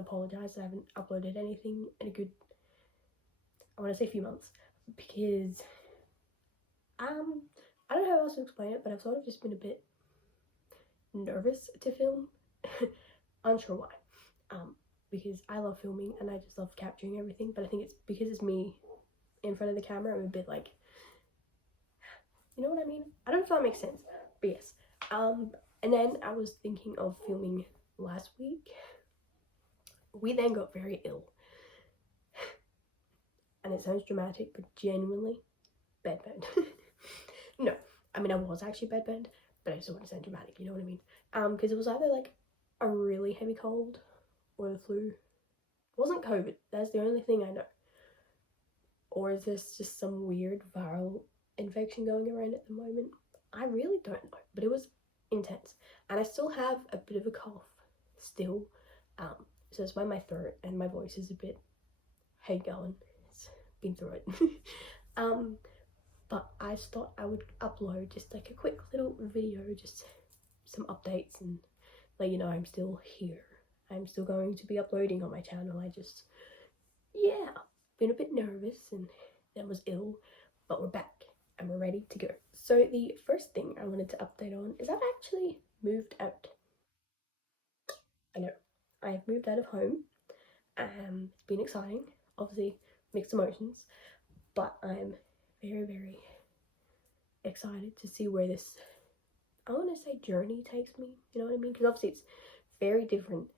to apologize. I haven't uploaded anything in a good, I want to say, few months, because I don't know how else to explain it, but I've sort of just been a bit nervous to film. Unsure why. Because I love filming and I just love capturing everything, but I think it's because it's me in front of the camera. I'm a bit like, you know what I mean? I don't know if that makes sense, but yes. And then I was thinking of filming last week. We then got very ill, and it sounds dramatic, but genuinely bedbound. No, I mean, I was actually bedbound, but I just don't want to sound dramatic, you know what I mean? Because it was either like a really heavy cold or the flu. It wasn't COVID, that's the only thing I know. Or is this just some weird viral infection going around at the moment? I really don't know, but it was intense. And I still have a bit of a cough still. So that's why my throat and my voice is a bit, hey, going, it's been through it. But I just thought I would upload just like a quick little video, just some updates, and let you know I'm still here. I'm still going to be uploading on my channel. I just, yeah, been a bit nervous and then was ill, but we're back and we're ready to go. So the first thing I wanted to update on is I've actually moved out. I know, I've moved out of home. It's been exciting, obviously mixed emotions, but I'm very, very excited to see where this, I want to say, journey takes me, you know what I mean? Because obviously it's very different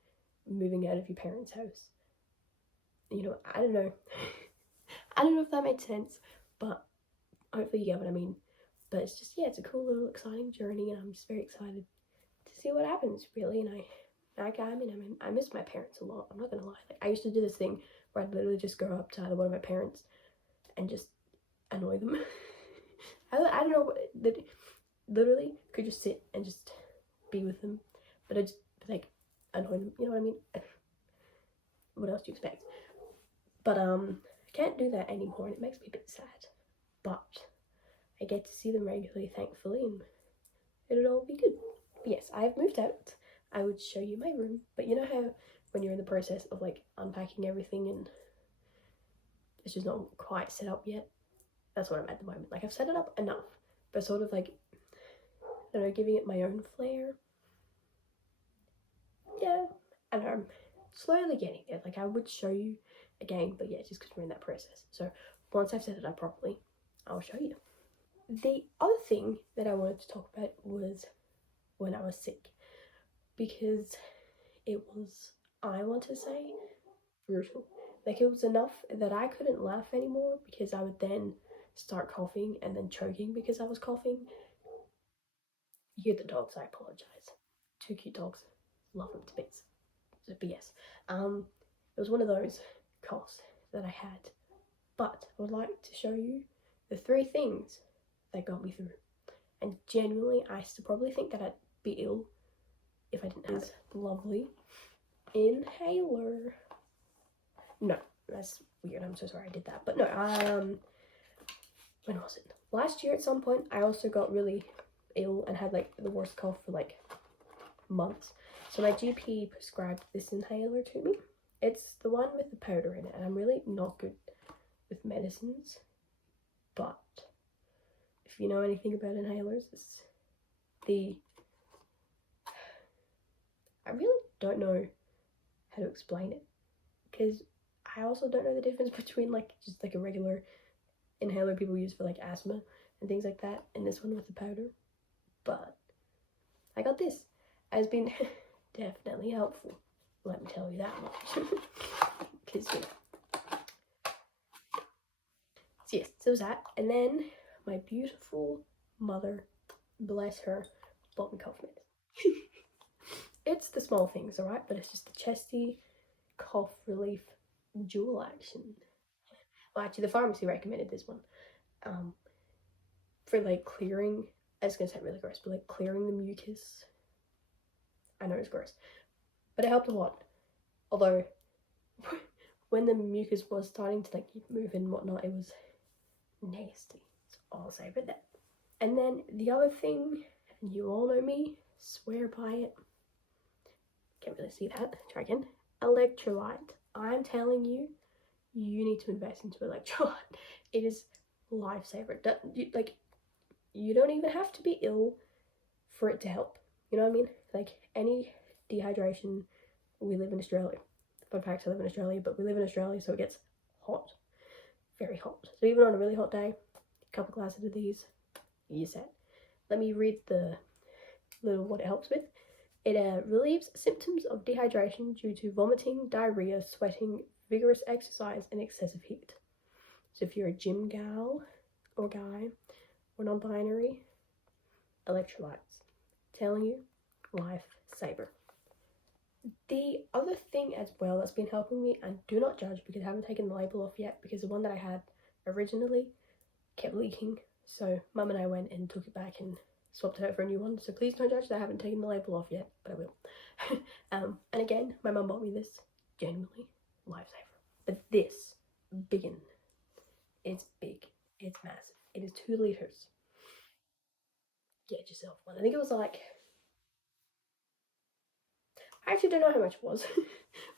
moving out of your parents' house. You know, I don't know. I don't know if that made sense, but hopefully you get what I mean. But it's just, yeah, it's a cool little exciting journey, and I'm just very excited to see what happens, really. And I miss my parents a lot, I'm not gonna lie. Like, I used to do this thing where I'd literally just go up to either one of my parents and just annoy them. I don't know, that literally could just sit and just be with them, but I just like annoy them, you know what I mean? What else do you expect? But I can't do that anymore, and it makes me a bit sad. But I get to see them regularly, thankfully, and it'll all be good. But yes, I have moved out. I would show you my room, but you know how when you're in the process of like unpacking everything and it's just not quite set up yet? That's what I'm at the moment. Like, I've set it up enough, but sort of like, I don't know, giving it my own flair. Yeah, I know, I'm slowly getting there. Like, I would show you again, but yeah, just because we're in that process. So once I've set it up properly, I'll show you. The other thing that I wanted to talk about was when I was sick, because it was, I want to say, brutal. Like, it was enough that I couldn't laugh anymore because I would then start coughing and then choking because I was coughing. You hear the dogs, I apologize. 2 cute dogs, love them to bits. So, but yes, it was one of those coughs that I had. But I would like to show you the 3 things that got me through. And genuinely, I still probably think that I'd be ill if I didn't have this lovely inhaler. No, that's weird. I'm so sorry I did that. But no, when was it? Last year at some point, I also got really ill and had like the worst cough for like months. So my GP prescribed this inhaler to me. It's the one with the powder in it, and I'm really not good with medicines. But if you know anything about inhalers, it's I really don't know how to explain it, because I also don't know the difference between like just like a regular inhaler people use for like asthma and things like that, and this one with the powder. But I got this. Has been definitely helpful, let me tell you that much. Because you know. So yes, so was that. And then my beautiful mother, bless her, bought me cough medicine. It's the small things, alright, but it's just the chesty cough relief dual action. Well, actually, the pharmacy recommended this one for like clearing. It's gonna sound really gross, but like clearing the mucus. I know it's gross, but it helped a lot. Although when the mucus was starting to like move and whatnot, it was nasty. That's all I'll say about that. And then the other thing, and you all know me, swear by it. Can't really see that. Try again. electrolyte. I'm telling you, you need to invest into electrolyte. It is lifesaver. Like, you don't even have to be ill for it to help. You know what I mean? Like, any dehydration, we live in Australia. Fun fact, I live in Australia, but we live in Australia, so it gets hot. Very hot. So even on a really hot day, a couple glasses of these, you're set. Let me read the little what it helps with. It relieves symptoms of dehydration due to vomiting, diarrhea, sweating, vigorous exercise, and excessive heat. So if you're a gym gal or guy or non-binary, electrolytes. Telling you, lifesaver. The other thing as well that's been helping me, and do not judge because I haven't taken the label off yet, because the one that I had originally kept leaking. So Mum and I went and took it back and swapped it out for a new one. So please don't judge that I haven't taken the label off yet, but I will. And again, my mum bought me this. Genuinely lifesaver. But this biggin, it's big. It's massive. It is 2 litres. Get yourself one. I think it was like, I actually don't know how much it was,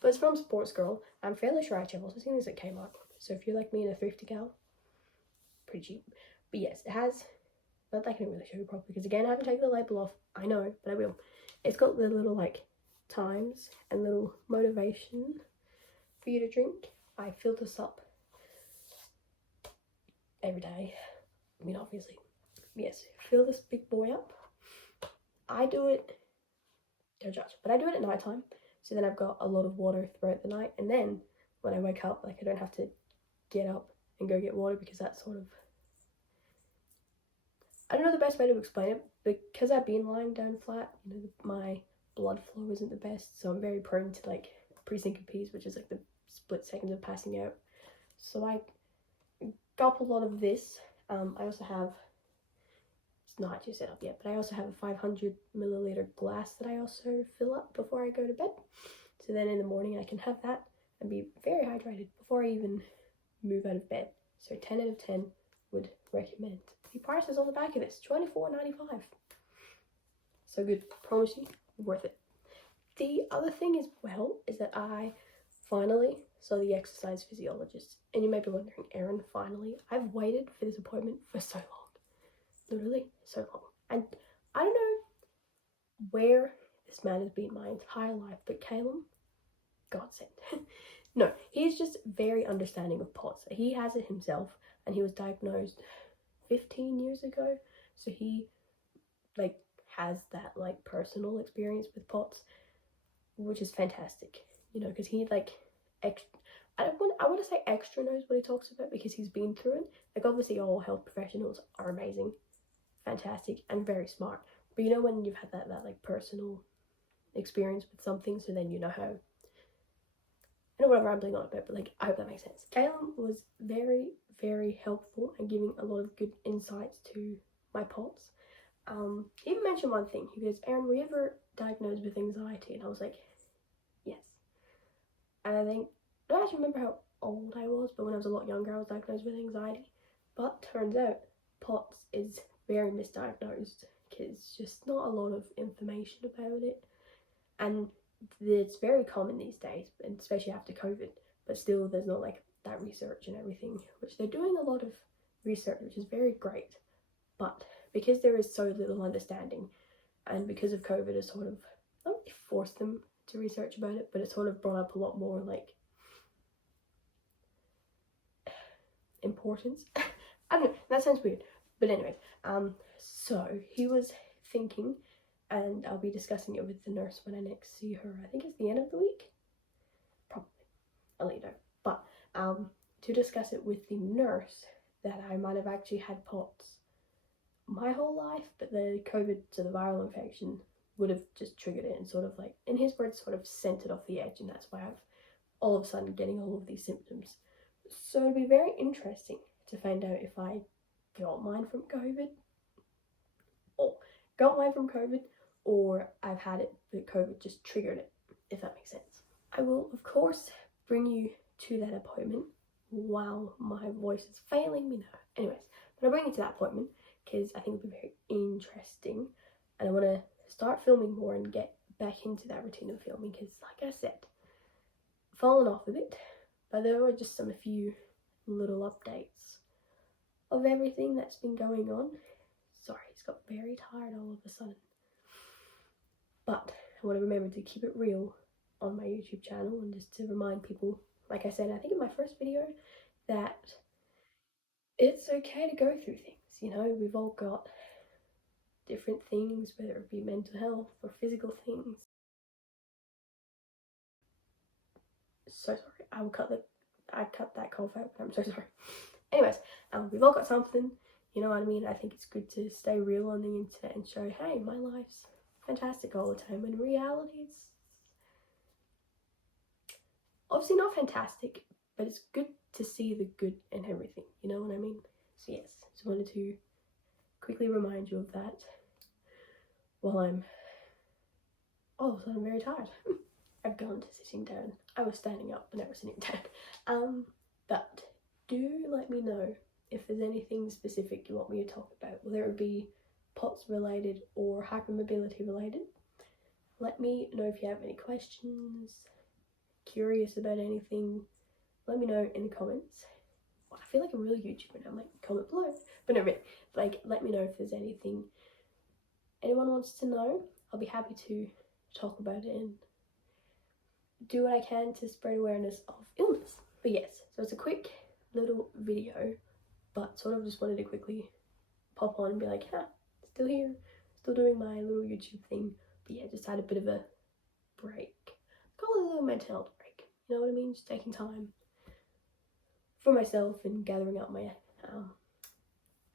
but it's from Sports Girl. I'm fairly sure I've also seen this at Kmart. So if you're like me and a thrifty gal, pretty cheap. But yes, it has, but I can't really show you properly because again, I haven't taken the label off. I know, but I will. It's got the little like times and little motivation for you to drink. I fill this up every day. I mean, obviously, yes, fill this big boy up. I do it, don't judge, but I do it at night time. So then I've got a lot of water throughout the night. And then when I wake up, like I don't have to get up and go get water because that's sort of, I don't know the best way to explain it, because I've been lying down flat, you know, my blood flow isn't the best. So I'm very prone to like pre-syncopes, which is like the split seconds of passing out. So I gulp a lot of this. I also have, it's not actually set up yet, but I also have a 500 milliliter glass that I also fill up before I go to bed. So then in the morning I can have that and be very hydrated before I even move out of bed. So 10 out of 10 would recommend. The price is on the back of this, $24.95. So good, promise you, worth it. The other thing as well is that I finally saw the exercise physiologist. And you may be wondering, Erin, finally? I've waited for this appointment for so long. Literally so long. And I don't know where this man has been my entire life, but Caleb, God sent. No, he's just very understanding of POTS. He has it himself, and he was diagnosed 15 years ago. So he like has that like personal experience with POTS, which is fantastic. You know, because he like I want to say extra knows what he talks about because he's been through it. Like obviously all health professionals are amazing, fantastic, and very smart. But you know when you've had that like personal experience with something, so then you know how. I know what I'm rambling on about, but like I hope that makes sense. Caleb was very, very helpful and giving a lot of good insights to my POTS. He even mentioned one thing. He goes, "Erin, were you ever diagnosed with anxiety?" And I was like, yes. And I think, I don't actually remember how old I was, but when I was a lot younger, I was diagnosed with anxiety. But turns out POTS is very misdiagnosed because just not a lot of information about it. And it's very common these days, and especially after COVID, but still there's not like that research and everything, which they're doing a lot of research, which is very great. But because there is so little understanding, and because of COVID, it sort of not really forced them to research about it, but it sort of brought up a lot more like importance. I don't know, that sounds weird, but anyways, so he was thinking, and I'll be discussing it with the nurse when I next see her. I think it's the end of the week, probably. I'll let you know. But to discuss it with the nurse, that I might have actually had POTS my whole life, but the COVID, so the viral infection, would have just triggered it and sort of like, in his words, sort of sent it off the edge, and that's why I've all of a sudden getting all of these symptoms. So it'd be very interesting to find out if I got mine from COVID, or I've had it, but COVID just triggered it, if that makes sense. I will, of course, bring you to that appointment while my voice is failing me now. Anyways, but I'll bring you to that appointment because I think it'll be very interesting, and I want to start filming more and get back into that routine of filming because, like I said, fallen off a bit, but there were just a few little updates of everything that's been going on. Sorry, it's got very tired all of a sudden. But I want to remember to keep it real on my YouTube channel, and just to remind people, like I said, I think in my first video, that it's okay to go through things. You know, we've all got different things, whether it be mental health or physical things. So sorry, I cut that cough out, but I'm so sorry. Anyways, we've all got something, you know what I mean? I think it's good to stay real on the internet and show, hey, my life's fantastic all the time. In reality, it's obviously not fantastic, but it's good to see the good in everything, you know what I mean? So yes, just wanted to quickly remind you of that while I'm all of a sudden very tired. I've gone to sitting down. I was standing up, but now we're sitting down. But do let me know if there's anything specific you want me to talk about, whether it be POTS related or hypermobility related. Let me know if you have any questions, curious about anything. Let me know in the comments. I feel like a real YouTuber now. I'm like, comment below. But no, really, like, let me know if there's anything anyone wants to know. I'll be happy to talk about it and do what I can to spread awareness of illness. But yes, so it's a quick little video, but sort of just wanted to quickly pop on and be like, yeah, still here, still doing my little YouTube thing. But yeah, just had a bit of a break. Call it a little mental health break. You know what I mean? Just taking time for myself and gathering up my,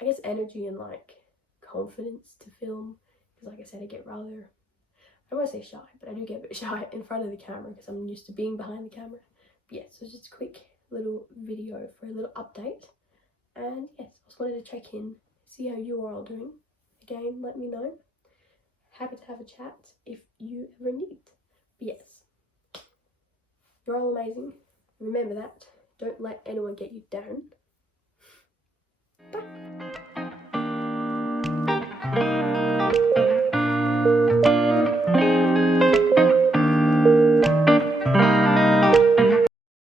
I guess, energy and like confidence to film. Because like I said, I get rather, I don't want to say shy, but I do get a bit shy in front of the camera because I'm used to being behind the camera. But yeah, so just a quick little video for a little update. And yes, I just wanted to check in, see how you are all doing. Again, let me know. Happy to have a chat if you ever need. But yes, you're all amazing. Remember that. Don't let anyone get you down.